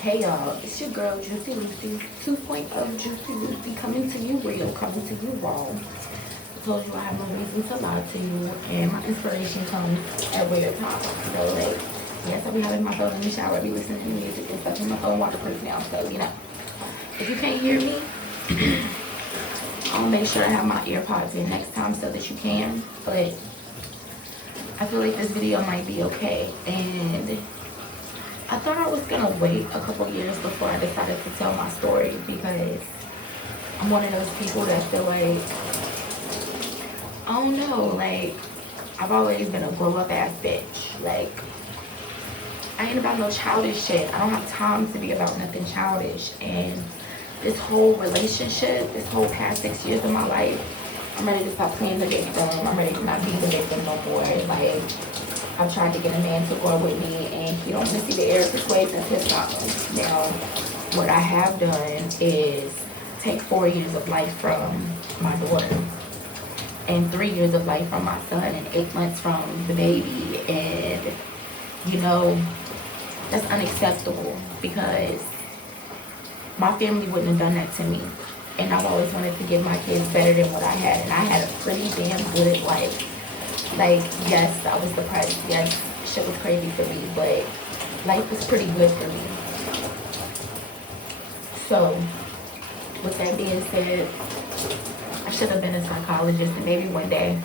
Hey y'all, it's your girl Juicy Lucy, 2.0 Juicy Lucy, coming to you real, coming to you raw. I told you I have no reason to lie to you, and my inspiration comes at weird times. So like, yes, I'll be having my phone in the shower, I'll be listening to music and stuff in my phone waterproof now. So you know, if you can't hear me, I'll make sure I have my earpods in next time so that you can. But I feel like this video might be okay, and I thought I was gonna wait a couple years before I decided to tell my story, because I'm one of those people that feel like, I don't know, like, I've always been a grow up ass bitch. Like, I ain't about no childish shit. I don't have time to be about nothing childish. And this whole relationship, this whole past 6 years of my life, I'm ready to stop playing the victim. I'm ready to not be the victim no more. Like, I've tried to get a man to grow with me, and he don't want to see the error this way since his problem. Now, what I have done is take 4 years of life from my daughter, and 3 years of life from my son, and 8 months from the baby. And, you know, that's unacceptable, because my family wouldn't have done that to me. And I've always wanted to give my kids better than what I had, and I had a pretty damn good life. Like, yes, I was depressed. Yes, shit was crazy for me, but life was pretty good for me. So, with that being said, I should have been a psychologist, and maybe one day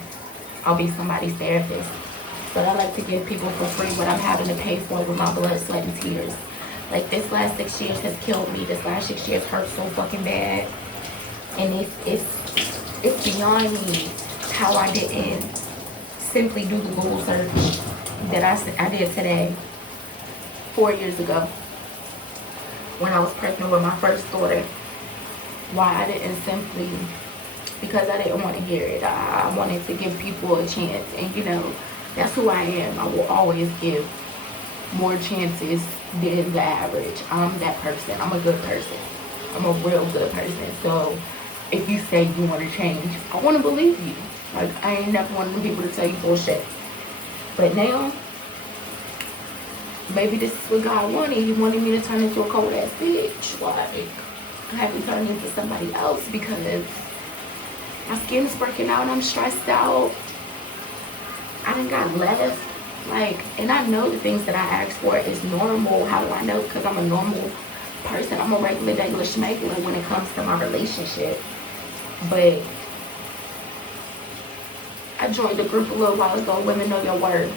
I'll be somebody's therapist. But I like to give people for free what I'm having to pay for with my blood, sweat, and tears. Like, this last 6 years has killed me. This last 6 years hurt so fucking bad. And it's beyond me how I didn't simply do the Google search that I did today, 4 years ago, when I was pregnant with my first daughter. Why I didn't simply, because I didn't want to hear it. I wanted to give people a chance, and you know, that's who I am. I will always give more chances than the average. I'm that person. I'm a good person. I'm a real good person. So if you say you want to change, I want to believe you. Like, I ain't never one of them people to tell you bullshit. But now, maybe this is what God wanted. He wanted me to turn into a cold ass bitch. Like, I haven't turned into somebody else because my skin's breaking out and I'm stressed out. I done got left. Like, and I know the things that I asked for is normal. How do I know? Because I'm a normal person. I'm a regular schmegler when it comes to my relationship. But I joined a group a little while ago, Women Know Your Worth.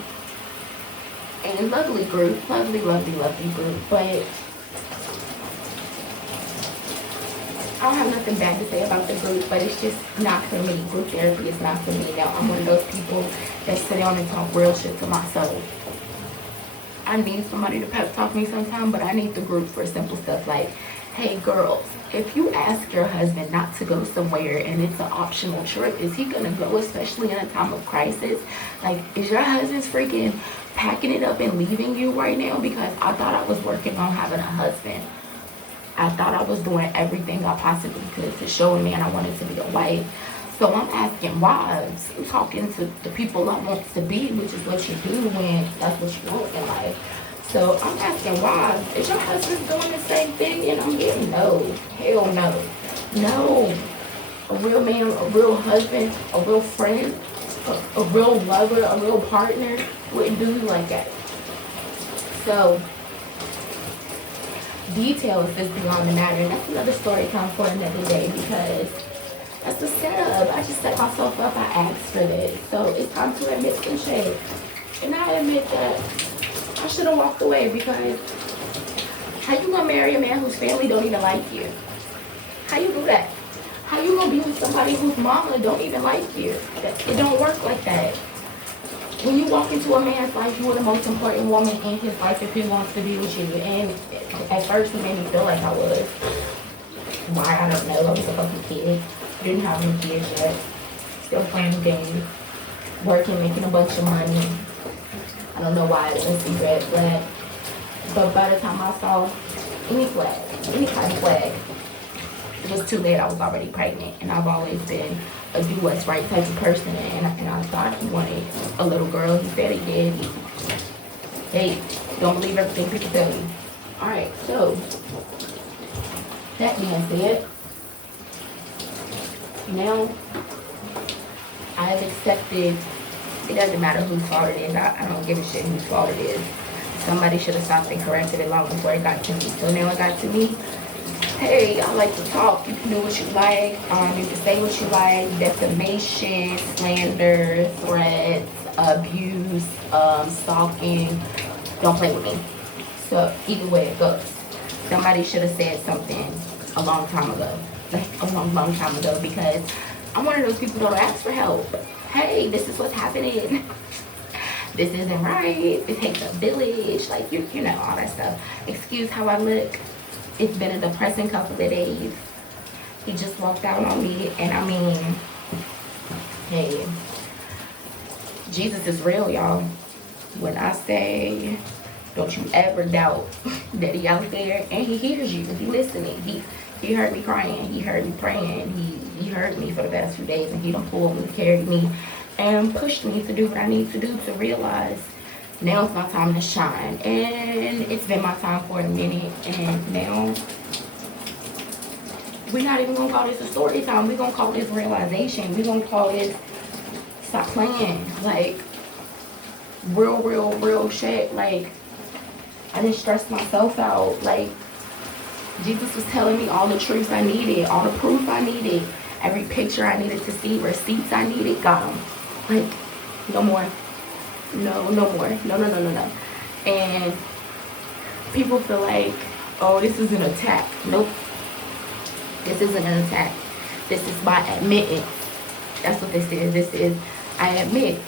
And lovely group, lovely group. But I don't have nothing bad to say about the group, but it's just not for me. Group therapy is not for me. Now, I'm one of those people that sit down and talk real shit to myself. I need somebody to pep talk me sometime, but I need the group for simple stuff like, hey girls, if you ask your husband not to go somewhere and it's an optional trip, is he gonna go, especially in a time of crisis? Like, is your husband's freaking packing it up and leaving you right now? Because I thought I was working on having a husband. I thought I was doing everything I possibly could to show a man I wanted to be a wife. So I'm asking wives, I'm talking to the people I want to be, which is what you do when that's what you want in life. So I'm asking wives, is your husband doing the same thing? And I'm getting no, hell no. No. A real man, a real husband, a real friend, a real lover, a real partner wouldn't do you like that. So details is beyond the matter, and that's another story come for another day, because that's the setup. I just set myself up. I asked for this. So it's time to admit some shit. And I admit that I should have walked away, because how you gonna marry a man whose family don't even like you? How you do that? How you gonna be with somebody whose mama don't even like you? It don't work like that. When you walk into a man's life, you are the most important woman in his life if he wants to be with you. And at first, it made me feel like I was. Why? I don't know. I was a fucking kid. Didn't have any kids yet. Still playing the game. Working, making a bunch of money. I don't know why it didn't see red flag. But by the time I saw any flag, any kind of flag, it was too late. I was already pregnant. And I've always been a do what's right type of person. And I thought he wanted a little girl. He said he did. Hey, don't believe everything people tell you. Alright, so that being said, now I've accepted, it doesn't matter whose fault it is. I don't give a shit whose fault it is. Somebody should have stopped and corrected it long before it got to me. So now it got to me. Hey, I like to talk. You can do what you like. You can say what you like. Defamation, slander, threats, abuse, stalking. Don't play with me. So either way it goes. Somebody should have said something a long time ago. Like a long time ago, because I'm one of those people that don't ask for help. Hey, this is what's happening. This isn't right. It takes a village. Like, you know, all that stuff. Excuse how I look. It's been a depressing couple of days. He just walked out on me, and I mean, hey, Jesus is real, y'all. When I say, don't you ever doubt that he out there and he hears you. He listening. He heard me crying. He heard me praying. He heard me for the past few days, and he done pulled me, carried me, and pushed me to do what I need to do to realize now's my time to shine. And it's been my time for a minute, and now we're not even gonna call this a story time. We're gonna call this realization. We're gonna call this stop playing. Like, real shit. Like, I didn't stress myself out. Like, Jesus was telling me all the truths I needed, all the proof I needed, every picture I needed to see, receipts I needed, got them. Like, no more. No more. No. And people feel like, oh, this is an attack. Nope. This isn't an attack. This is my admittance. That's what this is. This is, I admit,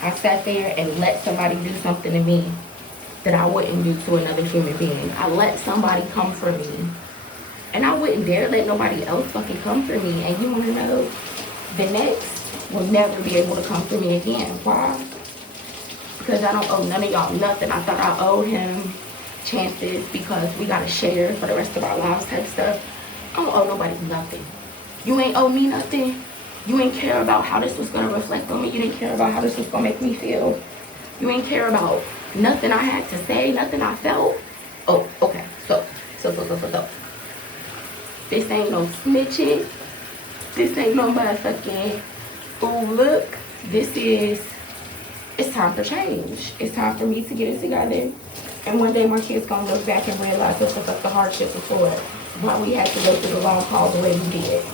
I sat there and let somebody do something to me that I wouldn't do to another human being. I let somebody come for me. And I wouldn't dare let nobody else fucking come for me. And you want to know, the next will never be able to come for me again. Why? Because I don't owe none of y'all nothing. I thought I owed him chances because we got to share for the rest of our lives type stuff. I don't owe nobody nothing. You ain't owe me nothing. You ain't care about how this was going to reflect on me. You didn't care about how this was going to make me feel. You ain't care about nothing I had to say, nothing I felt. Oh, okay. So. This ain't no snitching. This ain't no motherfucking, oh, look. This is, it's time for change. It's time for me to get it together. And one day my kids gonna look back and realize what the fuck the hardship was for. Why we had to go through the long haul the way we did.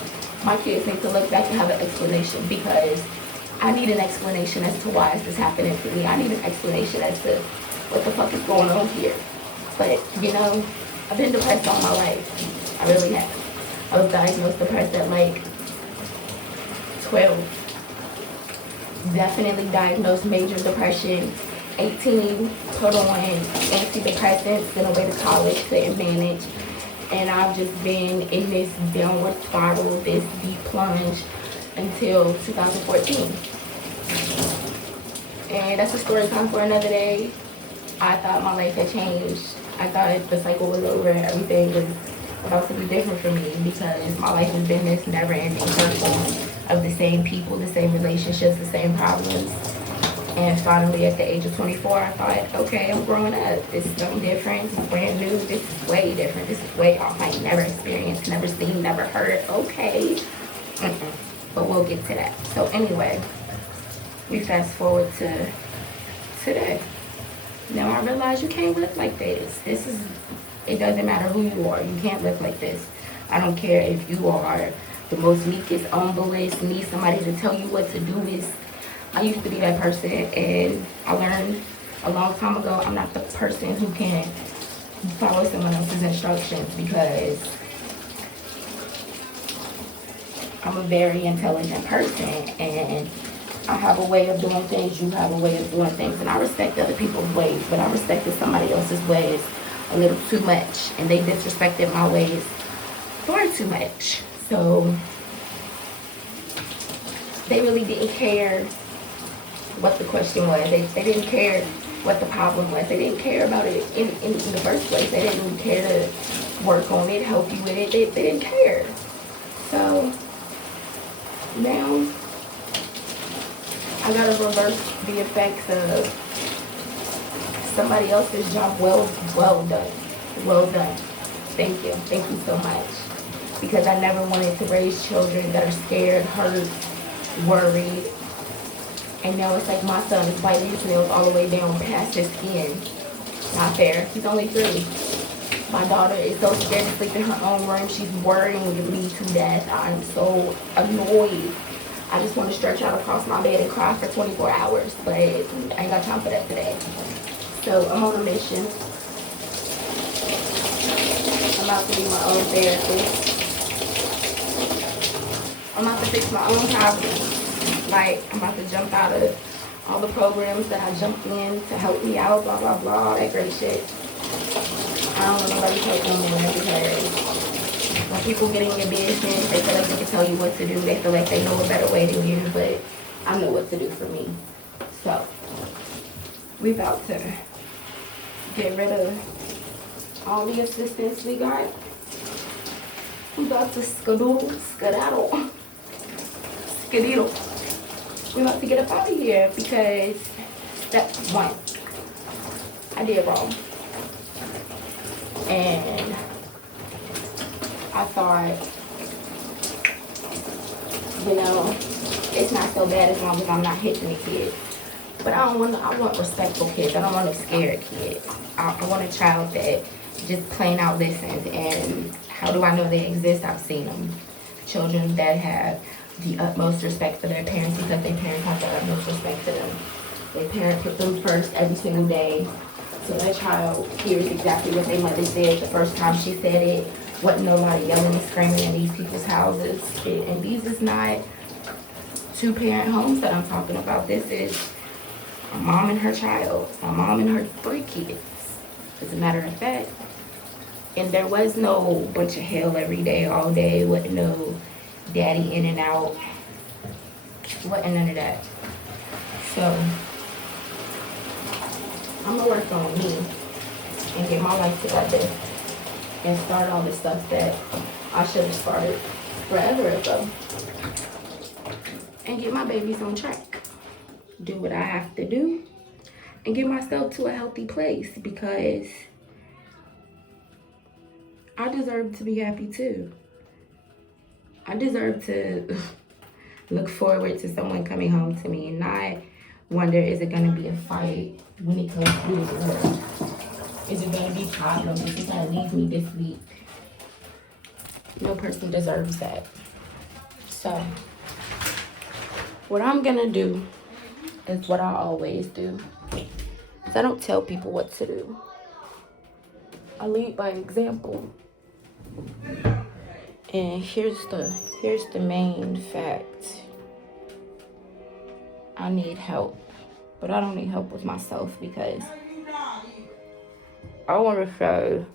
My kids need to look back and have an explanation, because I need an explanation as to why is this happening to me. I need an explanation as to what the fuck is going on here. But, you know, I've been depressed all my life. I really have. I was diagnosed depressed at like 12. Definitely diagnosed major depression. 18, put on antidepressants, sent away to college, couldn't manage. And I've just been in this downward spiral, this deep plunge until 2014. And that's a story time for another day. I thought my life had changed. I thought the cycle was over and everything was about to be different for me, because my life has been this never-ending circle of the same people, the same relationships, the same problems. And finally, at the age of 24, I thought, okay, I'm growing up. This is something different. This is brand new. This is way different. This is way off. I ain't never experienced, never seen, never heard. Okay. But we'll get to that. So anyway, we fast forward to today. Now I realize you can't live like this. It doesn't matter who you are. You can't live like this. I don't care if you are the most meekest, humblest, need somebody to tell you what to do. I used to be that person, and I learned a long time ago I'm not the person who can follow someone else's instructions, because I'm a very intelligent person, and I have a way of doing things, you have a way of doing things, and I respect other people's ways, but I respected somebody else's ways a little too much, and they disrespected my ways far too much. So they really didn't care what the question was. They didn't care what the problem was. They didn't care about it in the first place. They didn't care to work on it, help you with it. They didn't care. So now I gotta reverse the effects of somebody else's job. Well done. Well done. Thank you. Thank you so much. Because I never wanted to raise children that are scared, hurt, worried. And now it's like my son is biting his nails all the way down past his skin. Not fair. He's only 3. My daughter is so scared to sleep in her own room. She's worrying me to death. I'm so annoyed. I just want to stretch out across my bed and cry for 24 hours. But I ain't got time for that today. So I'm on a mission. I'm about to be my own therapist. I'm about to fix my own problems. Like, I'm about to jump out of all the programs that I jumped in to help me out, blah, blah, blah, that great shit. I don't want nobody to help no more because when people get in your business, they feel like they can tell you what to do. They feel like they know a better way than you, but I know what to do for me. So, we about to get rid of all the assistance we got. We about to skedaddle. We about to get up out of here because step 1, I did wrong. And I thought, you know, it's not so bad as long as I'm not hitting the kids. But I want respectful kids. I don't want a scared kid. I want a child that just plain out listens. And how do I know they exist? I've seen them. Children that have the utmost respect for their parents because their parents have the utmost respect for them. Their parent put them first every single day. So that child hears exactly what their mother said the first time she said it. Wasn't nobody yelling and screaming in these people's houses. And these is not 2-parent homes that I'm talking about. This is a mom and her child. A mom and her 3 kids. As a matter of fact. And there was no bunch of hell every day, all day. Wasn't no daddy in and out. Wasn't none of that. So I'm gonna work on me and get my life together and start all the stuff that I should have started forever ago and get my babies on track. Do what I have to do and get myself to a healthy place because I deserve to be happy too. I deserve to look forward to someone coming home to me and not wonder, is it gonna be a fight when it comes through the world? Is it gonna be problems? Is it gonna leave me this week? No person deserves that. So, what I'm gonna do is what I always do. I don't tell people what to do. I lead by example. And here's the main fact. I need help. But I don't need help with myself because I want to show.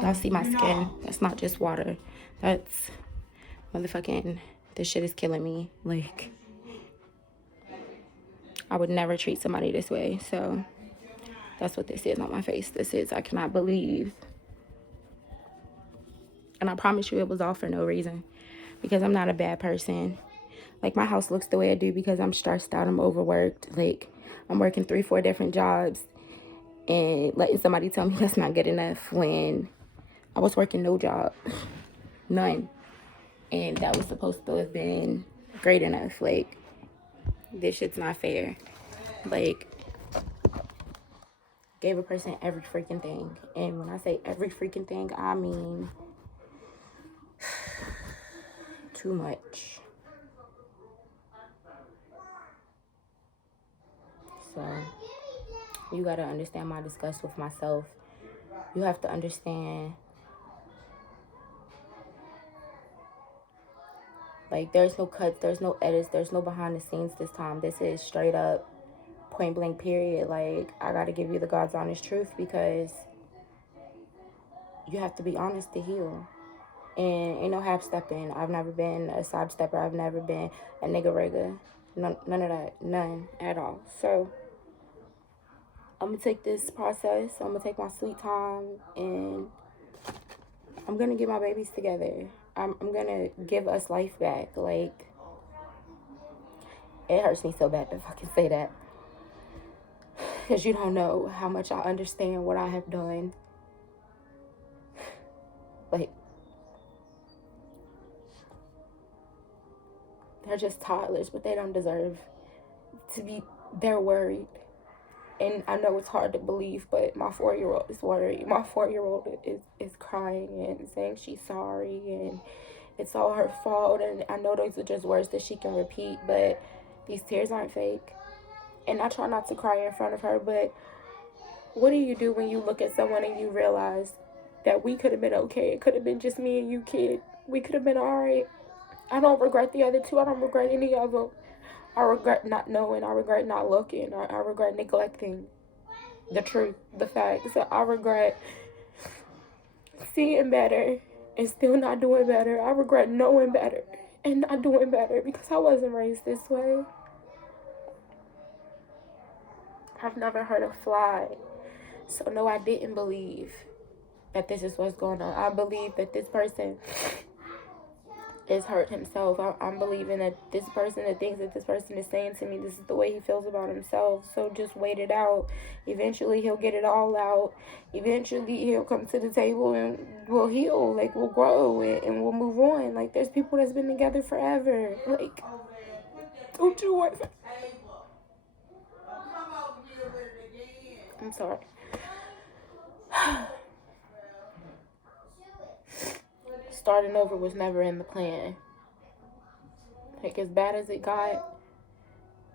Y'all see my skin? That's not just water. That's motherfucking, this shit is killing me. Like, I would never treat somebody this way. So that's what this is on my face. This is, I cannot believe. And I promise you it was all for no reason. Because I'm not a bad person. Like, my house looks the way I do because I'm stressed out. I'm overworked. Like, I'm working 3-4 different jobs. And letting somebody tell me that's not good enough when I was working no job. None. And that was supposed to have been great enough. Like, this shit's not fair. Like, gave a person every freaking thing. And when I say every freaking thing, I mean too much. So, you gotta understand my disgust with myself. You have to understand, like, there's no cuts, there's no edits, there's no behind the scenes this time. This is straight up, point blank, period. Like, I gotta give you the God's honest truth because you have to be honest to heal. And ain't no half stepping. I've never been a side stepper. I've never been a nigga rigger. None of that. None at all. So, I'm going to take this process. I'm going to take my sweet time. And I'm going to get my babies together. I'm going to give us life back. Like, it hurts me so bad to fucking say that. because you don't know how much I understand what I have done. Like, they're just toddlers, but they don't deserve to be, they're worried. And I know it's hard to believe, but my 4-year-old is worried. My 4-year-old is crying and saying she's sorry and it's all her fault. And I know those are just words that she can repeat, but these tears aren't fake. And I try not to cry in front of her, but what do you do when you look at someone and you realize that we could have been okay? It could have been just me and you, kid. We could have been all right. I don't regret the other two. I don't regret any of them. I regret not knowing. I regret not looking. I regret neglecting the truth, the facts. So I regret seeing better and still not doing better. I regret knowing better and not doing better because I wasn't raised this way. I've never heard a fly. So no, I didn't believe that this is what's going on. I believe that this person is hurt himself. I'm believing that this person, the things that this person is saying to me, this is the way he feels about himself. So just wait it out. Eventually he'll get it all out. Eventually he'll come to the table and we'll heal. Like, we'll grow and we'll move on. Like, there's people that's been together forever. Like, don't you want? I'm sorry. Starting over was never in the plan. Like, as bad as it got,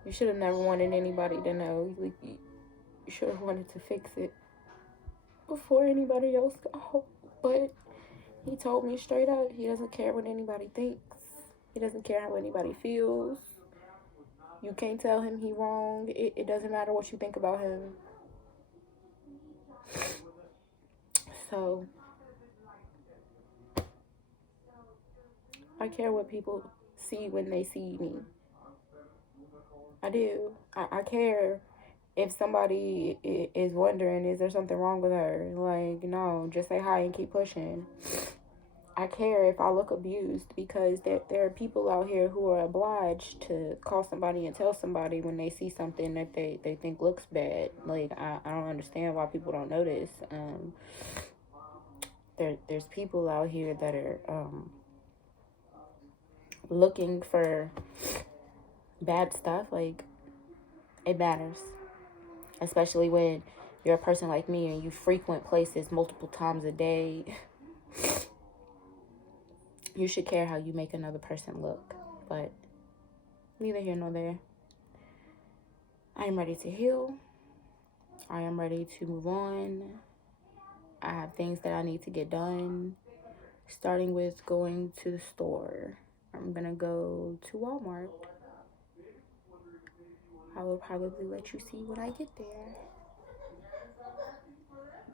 you should have never wanted anybody to know. Like, you should have wanted to fix it before anybody else got home. But he told me straight up, he doesn't care what anybody thinks. He doesn't care how anybody feels. You can't tell him he wrong. It doesn't matter what you think about him. So I care what people see when they see me. I do. I care if somebody is wondering, is there something wrong with her? Like, no, just say hi and keep pushing. I care if I look abused because there are people out here who are obliged to call somebody and tell somebody when they see something that they think looks bad. Like, I don't understand why people don't notice. There's people out here that are looking for bad stuff. Like, it matters, especially when you're a person like me and you frequent places multiple times a day. You should care how you make another person look, but neither here nor there. I am ready to heal. I am ready to move on. I have things that I need to get done, starting with going to the store. I'm gonna go to Walmart. I will probably let you see when I get there.